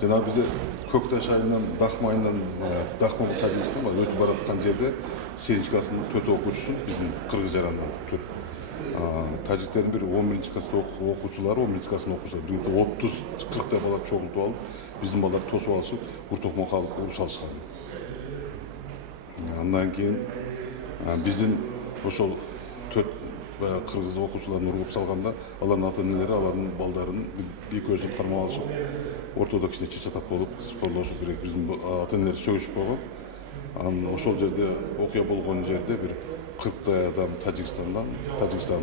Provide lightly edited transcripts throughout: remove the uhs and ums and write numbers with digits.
жана бизде Көкташ айынан Дахма айынан Дахма Тажикстан бар өтүп бараткан жерде Сенчкасынын 4 окуучусун биздин кыргыз жарандан туруп. Тажиктердин бир 11 класста окуучулары, 11 класстын окуучулары бирге 30-40 бала чогултуп алып, биздин балдар тосуп алышып, уртокмо калып уруп салышкан. Андан кийин биздин ошол 4 кыргыз окуучуларын уруп салганда, алардын ата-энелери алардын балдарын эки көзүн кармап алышып, ортодо кичине чатап болуп, спорлошуп керек биздин ата-энелер сөгүшүп койгон. Ошол жерде окуя болгон жерде бир 40 адам Тажикстандан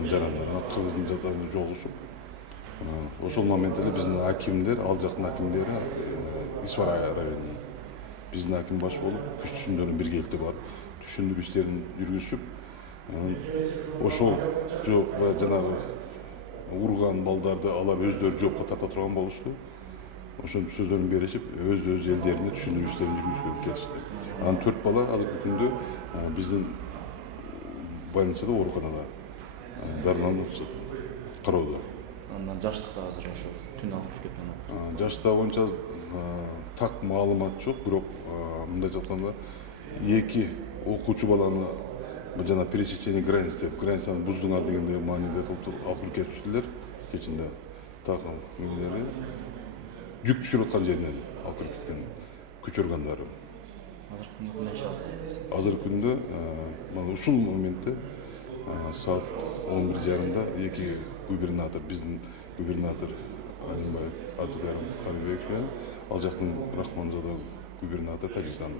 жарандары, кыргыздын жарандарына жолугушуп, ошол моментте биздин акимдер, ал жактын акимдери Исвара районунун биздин аким баш болуп, күч түшүндөрүн биргеликте барып, түшүндүрүү иштерин жүргүзүп, ошол жанагы урган балдарды алар өздөрү жоопко тарта турган болушту. Ошонун сөздөрүн беришип, өз элдерине түшүндүрүү иштерин жүргүзүп келишти. Анан 4 бала азыркы күндө биздин больницада, ооруканада дарыланып кароодо. Андан жаштыкта азыр ошо түн алып кеткен. Жаштыгы боюнча так маалымат жок, бирок мындай жатканда 2 окуучу баланы жана пересечение границ деп, границаны буздуңар дегенде мааниде алып кетиптилер кечинде. Так эмелери жүк түшүрүп аткан жеринен алып кеткен күч органдары. Азыркы күндө мына ушул моментте саат 11:30-да 2 губернатор, биздин губернатор Алимбаев Абдукарим Карибеков менен ал жактын Рахманзада губернатор Тажикстан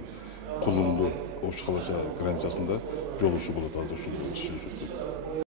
Кулунду Общкалача границасында жолугушуу болот, ал ушул